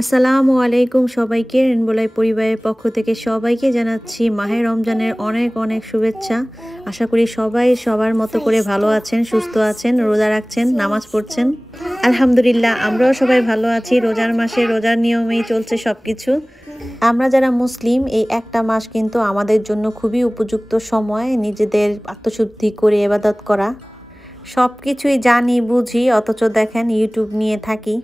আসসালামু আলাইকুম সবাইকে রেনবো লাইফ পরিবারের পক্ষ থেকে সবাইকে জানাচ্ছি মাহে রমজানের অনেক অনেক শুভেচ্ছা। আশা করি সবাই সবার মতো করে ভালো আছেন, সুস্থ আছেন, রোজা রাখছেন, নামাজ পড়ছেন। আলহামদুলিল্লাহ আমরাও সবাই ভালো আছি। রোজার মাসে রোজার নিয়মেই চলছে সব কিছু। আমরা যারা মুসলিম এই একটা মাস কিন্তু আমাদের জন্য খুবই উপযুক্ত সময় নিজেদের আত্মশুদ্ধি করে ইবাদত করা। সব কিছুই জানি বুঝি অথচ দেখেন ইউটিউব নিয়ে থাকি।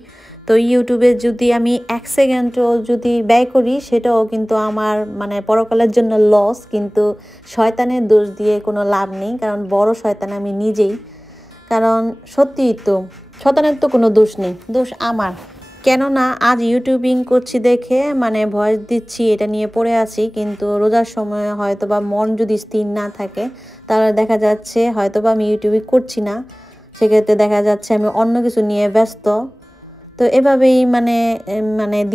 তো ইউটিউবে যদি আমি 1 সেকেন্ডও যদি ব্যয় করি সেটাও কিন্তু আমার পরকালের জন্য লস। কিন্তু শয়তানের দোষ দিয়ে কোনো লাভ নেই, কারণ বড় শয়তান আমি নিজেই। কারণ সত্যিই তো শয়তানের তো কোনো দোষ নেই, দোষ আমার। কেননা আজ ইউটিউবিং করছি দেখে ভয়েস দিচ্ছি, এটা নিয়ে পড়ে আছি, কিন্তু রোজার সময় হয়তোবা মন যদি স্থির না থাকে তাহলে দেখা যাচ্ছে হয়তোবা আমি ইউটিউবিং করছি না, সেক্ষেত্রে দেখা যাচ্ছে আমি অন্য কিছু নিয়ে ব্যস্ত। তো এভাবেই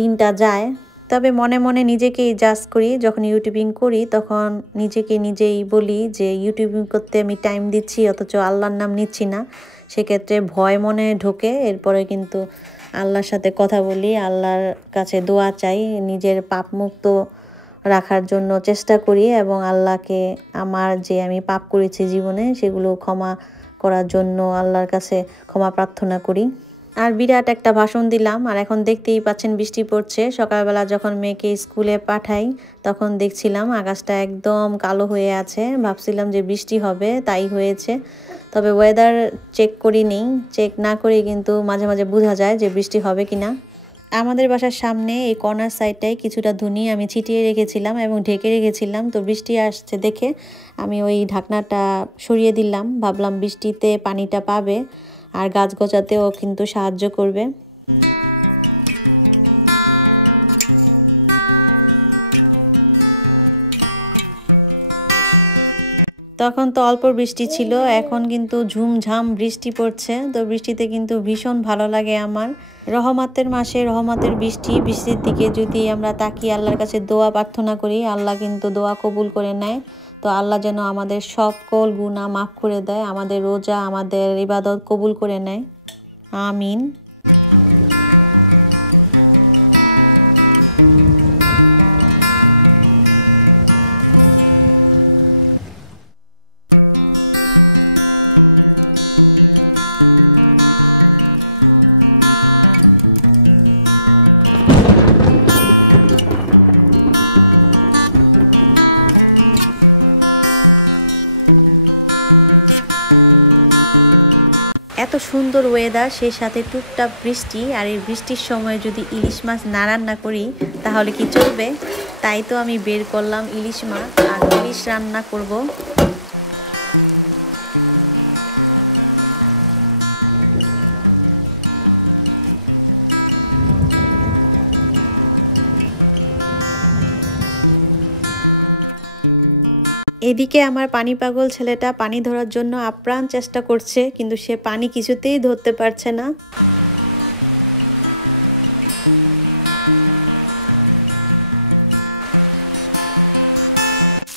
দিনটা যায়। তবে মনে মনে নিজেকেই জাজ করি, যখন ইউটিউবিং করি তখন নিজেকে নিজেই বলি যে ইউটিউবিং করতে আমি টাইম দিচ্ছি অথচ আল্লাহর নাম নিচ্ছি না। সেক্ষেত্রে ভয় মনে ঢোকে, এরপরে কিন্তু আল্লাহর সাথে কথা বলি, আল্লাহর কাছে দোয়া চাই, নিজের পাপ মুক্ত রাখার জন্য চেষ্টা করি এবং আল্লাহকে আমার যে আমি পাপ করেছি জীবনে সেগুলো ক্ষমা করার জন্য আল্লাহর কাছে ক্ষমা প্রার্থনা করি। আর বিরাট একটা ভাষণ দিলাম। আর এখন দেখতেই পাচ্ছেন বৃষ্টি পড়ছে। সকালবেলা যখন মেয়েকে স্কুলে পাঠাই তখন দেখছিলাম আকাশটা একদম কালো হয়ে আছে, ভাবছিলাম যে বৃষ্টি হবে, তাই হয়েছে। তবে ওয়েদার চেক করিনি, চেক না করে কিন্তু মাঝে মাঝে বোঝা যায় যে বৃষ্টি হবে কিনা। আমাদের বাসার সামনে এই কর্নার সাইডটায় কিছুটা ধুনি আমি ছিটিয়ে রেখেছিলাম এবং ঢেকে রেখেছিলাম। তো বৃষ্টি আসছে দেখে আমি ওই ঢাকনাটা সরিয়ে দিলাম, ভাবলাম বৃষ্টিতে পানিটা পাবে আর গাছ গজাতেও কিন্তু সাহায্য করবে। তখন তো অল্প বৃষ্টি ছিল, এখন কিন্তু ঝুমঝাম বৃষ্টি পড়ছে। তো বৃষ্টিতে কিন্তু ভীষণ ভালো লাগে আমার। রহমতের মাসে রহমতের বৃষ্টি, বৃষ্টির দিকে যদি আমরা তাকিয়ে আল্লাহর কাছে দোয়া প্রার্থনা করি, আল্লাহ কিন্তু দোয়া কবুল করে নেয়। তো আল্লাহ যেন আমাদের সকল গুনাহ মাফ করে দেয়, আমাদের রোজা, আমাদের ইবাদত কবুল করে নেয়। আমিন। এত সুন্দর ওয়েদার, সেই সাথে টুপটাপ বৃষ্টি, আর এই বৃষ্টির সময় যদি ইলিশ মাছ না রান্না করি তাহলে কি চলবে? তাই তো আমি বের করলাম ইলিশ মাছ আর ইলিশ রান্না করব। এদিকে আমার পানি পাগল ছেলেটা পানি ধরার জন্য আপ্রাণ চেষ্টা করছে, কিন্তু সে পানি কিছুতেই ধরতে পারছে না।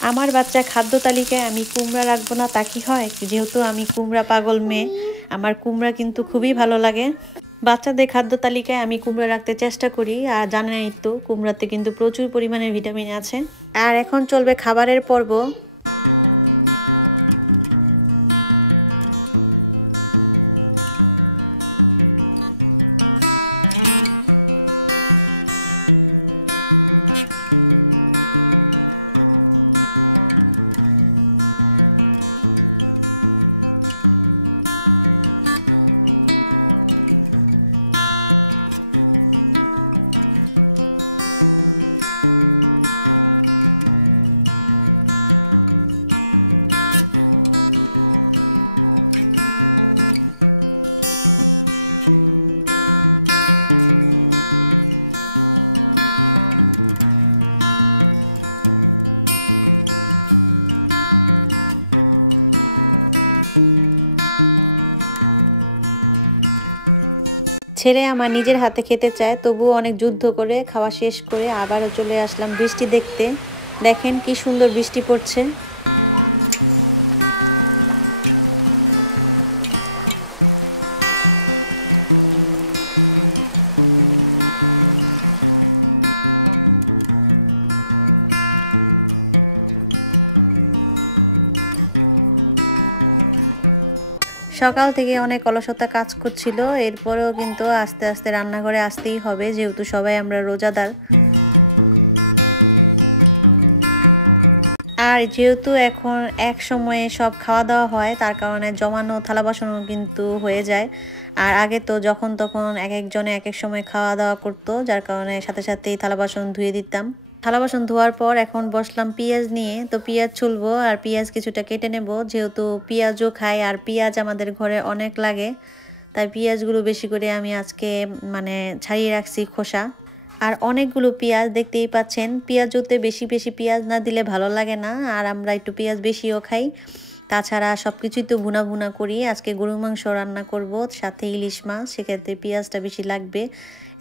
আমার বাচ্চা খাদ্য তালিকায় আমি কুমড়া রাখবো না তা কি হয়? যেহেতু আমি কুমড়া পাগল মেয়ে, আমার কুমড়া কিন্তু খুবই ভালো লাগে। বাচ্চাদের খাদ্য তালিকায় আমি কুমড়া রাখতে চেষ্টা করি। আর জানেনই তো কুমড়াতে কিন্তু প্রচুর পরিমাণে ভিটামিন আছে। আর এখন চলবে খাবারের পর্ব। ছেলে আমার নিজের হাতে খেতে চায়, তবুও অনেক যুদ্ধ করে খাওয়া শেষ করে আবারও চলে আসলাম বৃষ্টি দেখতে। দেখেন কি সুন্দর বৃষ্টি পড়ছে। সকাল থেকে অনেক অলসতা কাজ করছিল, এরপরেও কিন্তু আস্তে আস্তে রান্নাঘরে আসতেই হবে, যেহেতু সবাই আমরা রোজাদার। আর যেহেতু এখন এক সময়ে সব খাওয়া দাওয়া হয়, তার কারণে জমানো থালা বাসনও কিন্তু হয়ে যায়। আর আগে তো যখন তখন এক একজনে এক এক সময় খাওয়া দাওয়া করতো, যার কারণে সাথে সাথেই থালা বাসন ধুয়ে দিতাম। থালা বাসন ধোয়ার পর এখন বসলাম পেঁয়াজ নিয়ে। তো পেঁয়াজ ছুলবো আর পেঁয়াজ কিছুটা কেটে নেব, যেহেতু পেঁয়াজও খাই আর পেঁয়াজ আমাদের ঘরে অনেক লাগে, তাই পেঁয়াজগুলো বেশি করে আমি আজকে মানে ছাড়িয়ে রাখছি খোসা। আর অনেকগুলো পেঁয়াজ, দেখতেই পাচ্ছেন পেঁয়াজতে বেশি বেশি পেঁয়াজ না দিলে ভালো লাগে না, আর আমরা একটু পেঁয়াজ বেশিও খাই। তাছাড়া সব কিছুই তো ভুনা ভুনা করি, আজকে গরুর মাংস রান্না করব সাথে ইলিশ মাছ, সেক্ষেত্রে পেঁয়াজটা বেশি লাগবে।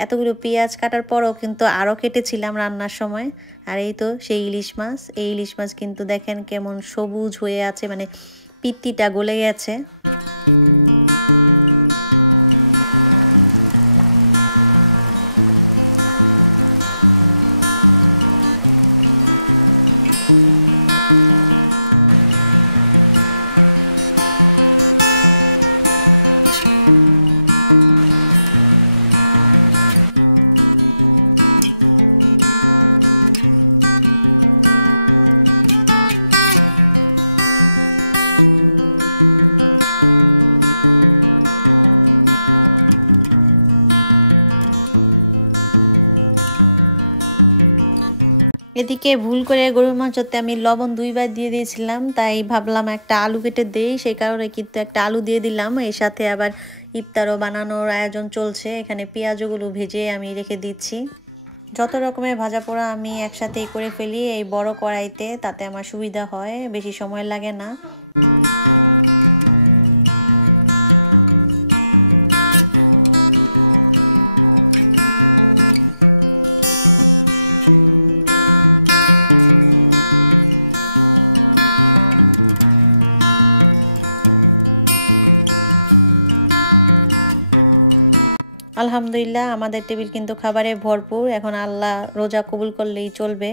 এতগুলো পেঁয়াজ কাটার পরও কিন্তু আরও কেটেছিলাম রান্নার সময়। আর এই তো সেই ইলিশ মাছ, এই ইলিশ মাছ কিন্তু দেখেন কেমন সবুজ হয়ে আছে, মানে পিত্তিটা গলে গেছে। এদিকে ভুল করে গরুর মাংসতে আমি লবণ 2 বার দিয়ে দিয়েছিলাম, তাই ভাবলাম একটা আলু কেটে দেই, সেই কারণে কিন্তু একটা আলু দিয়ে দিলাম। এর সাথে আবার ইফতারও বানানোর আয়োজন চলছে, এখানে পেঁয়াজগুলো ভেজে আমি রেখে দিচ্ছি। যত রকমের ভাজা পোড়া আমি একসাথেই করে ফেলি এই বড় কড়াইতে, তাতে আমার সুবিধা হয়, বেশি সময় লাগে না। আলহামদুলিল্লাহ আমাদের টেবিল কিন্তু খাবারে ভরপুর, এখন আল্লাহ রোজা কবুল করলেই চলবে।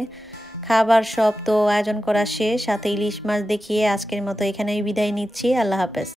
খাবার সব তো আয়োজন করা শেষ, সাথে ইলিশ মাছ দেখিয়ে আজকের মতো এখানেই বিদায় নিচ্ছি। আল্লাহ হাফেজ।